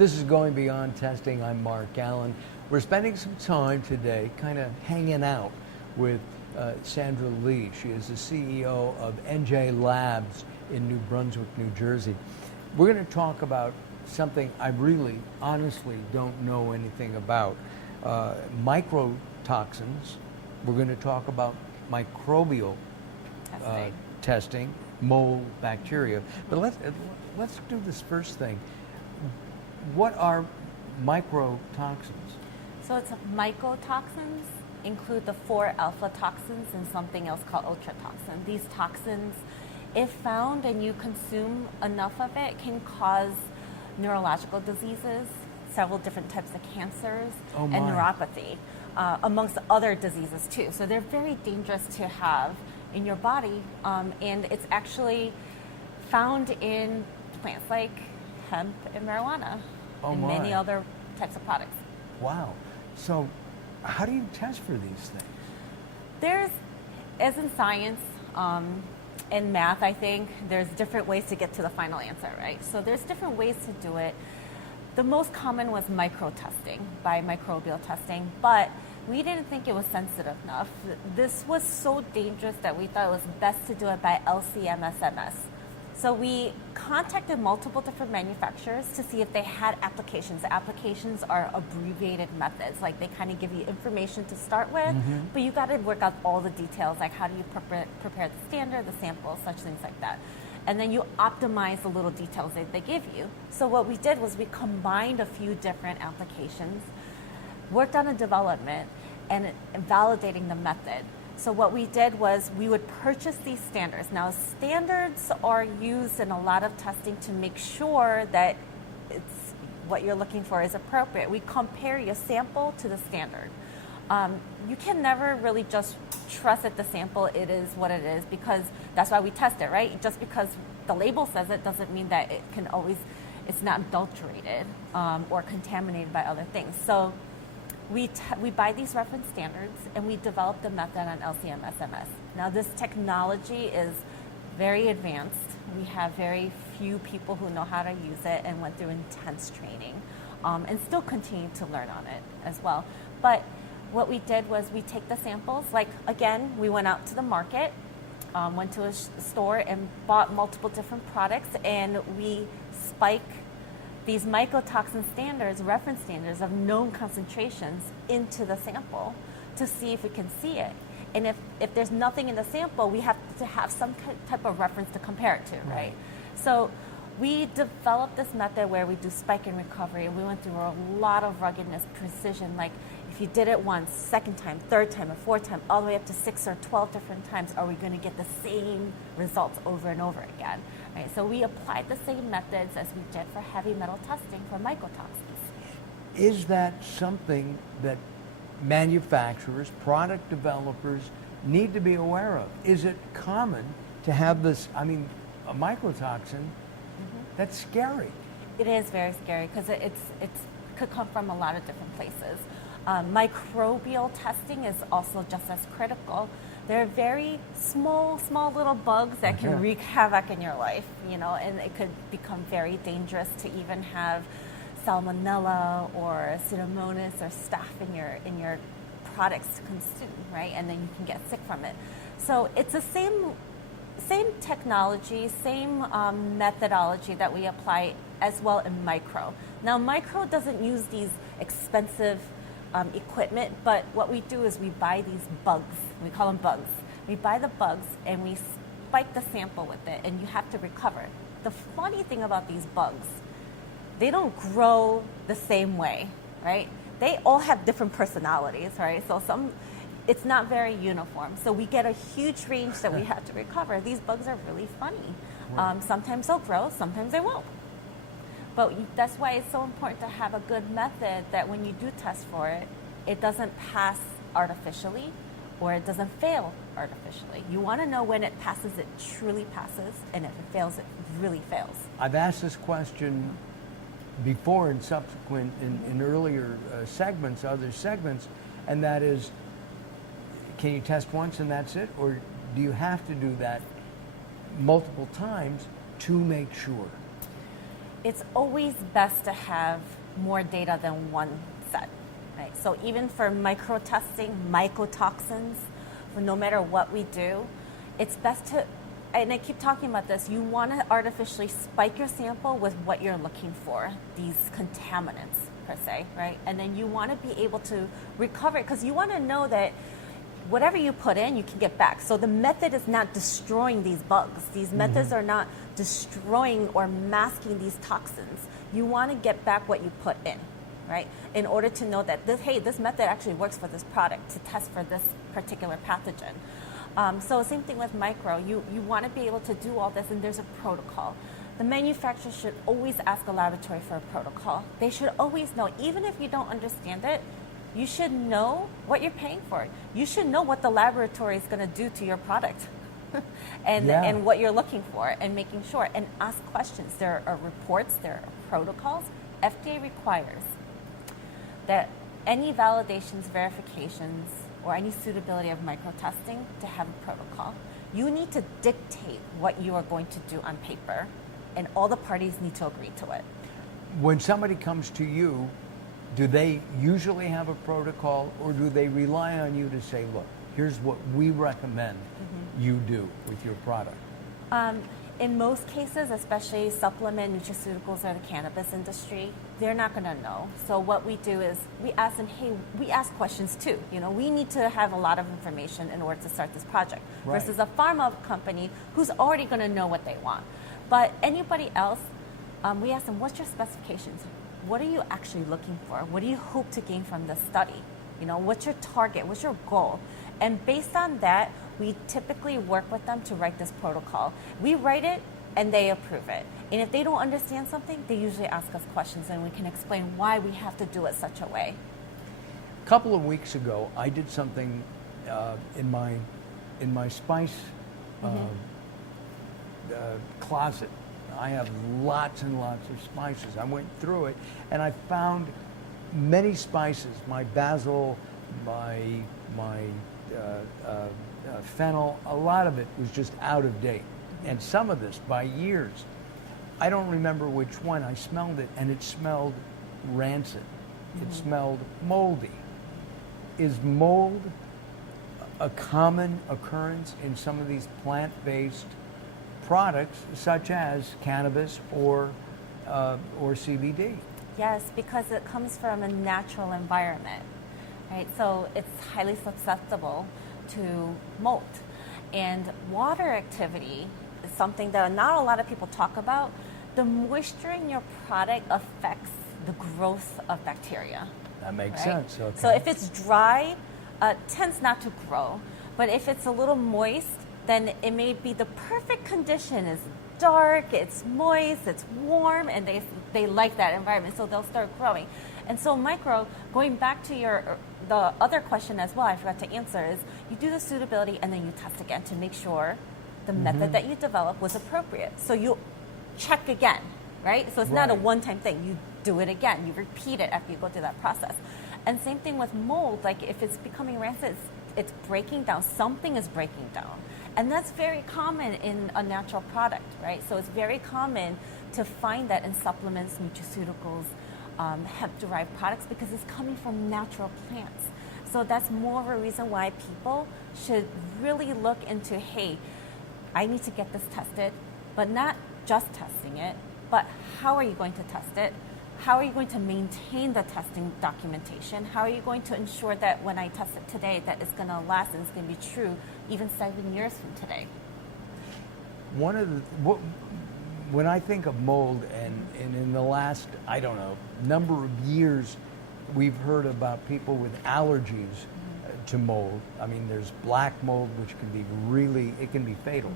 This is Going Beyond Testing. I'm Mark Alyn. We're spending some time today kind of hanging out with Sandra Lee. She is the CEO of NJ Labs in New Brunswick, New Jersey. We're going to talk about something I really, honestly don't know anything about. Mycotoxins. We're going to talk about microbial testing, mold, bacteria. But let's do this first thing. What are mycotoxins? So it's mycotoxins include the 4 alpha toxins and something else called ultratoxin. These toxins, if found and you consume enough of it, can cause neurological diseases, several different types of cancers, and neuropathy, amongst other diseases too. So they're very dangerous to have in your body, and it's actually found in plants like hemp and marijuana and many other types of products. Wow. So how do you test for these things? There's, as in science and math, I think, there's different ways to get to the final answer, right? So there's different ways to do it. The most common was micro-testing, by microbial testing, but we didn't think it was sensitive enough. This was so dangerous that we thought it was best to do it by LC-MS. So we contacted multiple different manufacturers to see if they had applications. The applications are abbreviated methods, like they kind of give you information to start with, but you got to work out all the details, like how do you prepare the standard, the sample, such things like that. And then you optimize the little details that they give you. So what we did was we combined a few different applications, worked on a development, and validating the method. So what we did was we would purchase these standards. Now, standards are used in a lot of testing to make sure that it's what you're looking for is appropriate. We compare your sample to the standard. You can never really just trust that the sample it is what it is, because that's why we test it, right? Just because the label says it doesn't mean that it can always, it's not adulterated or contaminated by other things. So we buy these reference standards and we develop the method on LC-MS. Now this technology is very advanced. We have very few people who know how to use it and went through intense training and still continue to learn on it as well. But what we did was we take the samples, like again, we went out to the market, went to a store and bought multiple different products, and we spike these mycotoxin standards, reference standards of known concentrations into the sample to see if we can see it. And if there's nothing in the sample, we have to have some type of reference to compare it to, right? So we developed this method where we do spike and recovery, and we went through a lot of ruggedness, precision, like if you did it once, second time, third time, and fourth time, all the way up to 6 or 12 different times, are we going to get the same results over and over again? Right? So we applied the same methods as we did for heavy metal testing for mycotoxins. Is that something that manufacturers, product developers need to be aware of? Is it common to have this, I mean, a mycotoxin, that's scary. It is very scary because it could come from a lot of different places. Microbial testing is also just as critical. They're very small little bugs that can wreak havoc in your life, you know, and it could become very dangerous to even have salmonella or pseudomonas or staph in your products to consume, right? And then you can get sick from it. So it's the same technology, same methodology that we apply as well in micro. Now, micro doesn't use these expensive equipment, but what we do is we buy these bugs. We call them bugs. We buy the bugs and we spike the sample with it, and you have to recover. The funny thing about these bugs, they don't grow the same way, right? They all have different personalities, right? So it's not very uniform. So we get a huge range that we have to recover. These bugs are really funny. Sometimes they'll grow, sometimes they won't. But that's why it's so important to have a good method that when you do test for it, it doesn't pass artificially or it doesn't fail artificially. You want to know when it passes, it truly passes, and if it fails, it really fails. I've asked this question before in subsequent, in earlier segments, other segments, and that is, can you test once and that's it? Or do you have to do that multiple times to make sure? it's always best to have more data than one set, right? So even for micro testing, mycotoxins, for no matter what we do, it's best to, and I keep talking about this, you want to artificially spike your sample with what you're looking for, these contaminants per se, right? And then you want to be able to recover it, because you want to know that whatever you put in, you can get back. So the method is not destroying these bugs. These methods are not destroying or masking these toxins. You want to get back what you put in, right? In order to know that, this method actually works for this product to test for this particular pathogen. So same thing with micro. You want to be able to do all this, and there's a protocol. The manufacturer should always ask a laboratory for a protocol. They should always know, even if you don't understand it, you should know what you're paying for. You should know what the laboratory is going to do to your product and what you're looking for, and making sure, and ask questions. There are reports, there are protocols. FDA requires that any validations, verifications, or any suitability of microtesting to have a protocol. You need to dictate what you are going to do on paper, and all the parties need to agree to it. When somebody comes to you, do they usually have a protocol, or do they rely on you to say, look, here's what we recommend you do with your product? In most cases, especially supplement, nutraceuticals, or the cannabis industry, they're not going to know. So what we do is we ask them, hey, we ask questions too. You know, we need to have a lot of information in order to start this project. Right. Versus a pharma company who's already going to know what they want. But anybody else, we ask them, what's your specifications? What are you actually looking for? What do you hope to gain from this study? You know, what's your target? What's your goal? And based on that, we typically work with them to write this protocol. We write it and they approve it. And if they don't understand something, they usually ask us questions, and we can explain why we have to do it such a way. A couple of weeks ago, I did something in my spice closet. I have lots and lots of spices. I went through it, and I found many spices. My basil, my fennel, a lot of it was just out of date. And some of this by years. I don't remember which one. I smelled it, and it smelled rancid. It smelled moldy. Is mold a common occurrence in some of these plant-based products, such as cannabis or CBD? Yes, because it comes from a natural environment, right? So it's highly susceptible to mold. And water activity is something that not a lot of people talk about. The moisture in your product affects the growth of bacteria. That makes right? sense. Okay. So if it's dry, it tends not to grow. But if it's a little moist, then it may be the perfect condition. It's dark, it's moist, it's warm, and they like that environment, so they'll start growing. And so micro, going back to the other question as well, I forgot to answer, is you do the suitability and then you test again to make sure the method that you developed was appropriate. So you check again, right? So it's not a one-time thing. You do it again. You repeat it after you go through that process. And same thing with mold. Like if it's becoming rancid, it's breaking down. Something is breaking down. And that's very common in a natural product, right? So it's very common to find that in supplements, nutraceuticals, hemp-derived products, because it's coming from natural plants. So that's more of a reason why people should really look into, hey, I need to get this tested, but not just testing it, but how are you going to test it? How are you going to maintain the testing documentation? How are you going to ensure that when I test it today, that it's going to last and it's going to be true even 7 years from today? When I think of mold, and in the last, I don't know, number of years, we've heard about people with allergies to mold. I mean, there's black mold, which can be it can be fatal.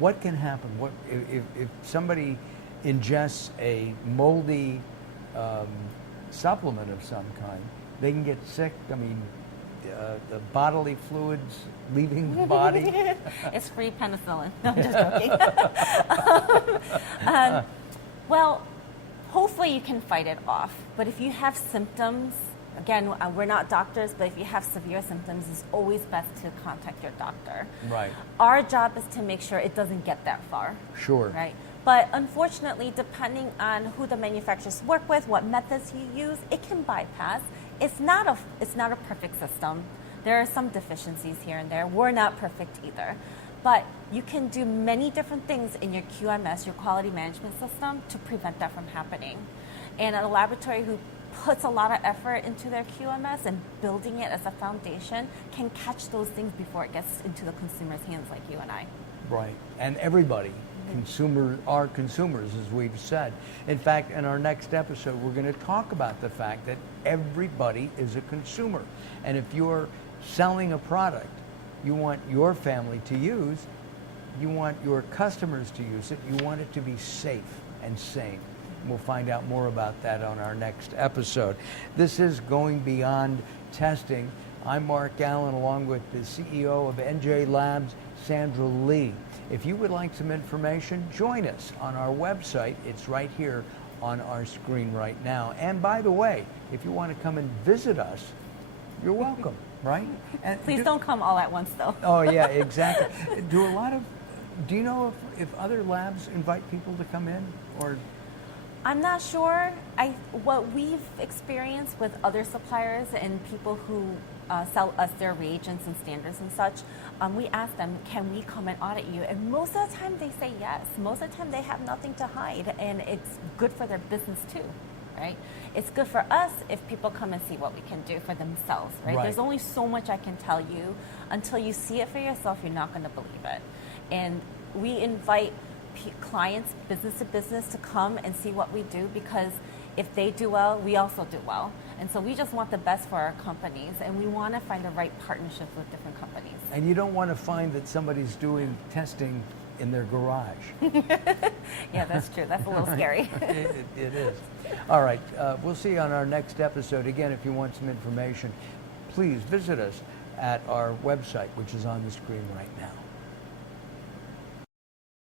What can happen? What if somebody ingests a moldy supplement of some kind? They can get sick. I mean, the bodily fluids leaving the body. It's free penicillin. No, I'm just joking. Well, hopefully you can fight it off. But if you have symptoms, again, we're not doctors, but if you have severe symptoms, it's always best to contact your doctor. Right. Our job is to make sure it doesn't get that far. Sure. Right. But unfortunately, depending on who the manufacturers work with, what methods you use, it can bypass. It's not a perfect system. There are some deficiencies here and there. We're not perfect either. But you can do many different things in your QMS, your quality management system, to prevent that from happening. And a laboratory who puts a lot of effort into their QMS and building it as a foundation can catch those things before it gets into the consumer's hands like you and I. Right. And everybody, are consumers, as we've said. In fact, in our next episode, we're going to talk about the fact that everybody is a consumer. And if you're selling a product you want your family to use, you want your customers to use it, you want it to be safe and sane. We'll find out more about that on our next episode. This is Going Beyond Testing. I'm Mark Alyn, along with the CEO of NJ Labs, Sandra Lee. If you would like some information, join us on our website. It's right here on our screen right now. And by the way, if you want to come and visit us, you're welcome, right? And Please don't come all at once, though. Oh, yeah, exactly. Do you know if other labs invite people to come in, or? I'm not sure. What we've experienced with other suppliers and people who sell us their reagents and standards and such, we ask them, can we come and audit you? And most of the time they say yes. Most of the time they have nothing to hide, and it's good for their business too, right? It's good for us if people come and see what we can do for themselves, right? There's only so much I can tell you. Until you see it for yourself, you're not going to believe it. And we invite clients, business to business, to come and see what we do, because if they do well, we also do well. And so we just want the best for our companies, and we want to find the right partnerships with different companies. And you don't want to find that somebody's doing testing in their garage. Yeah, that's true. That's a little scary. It is. All right. We'll see you on our next episode. Again, if you want some information, please visit us at our website, which is on the screen right now.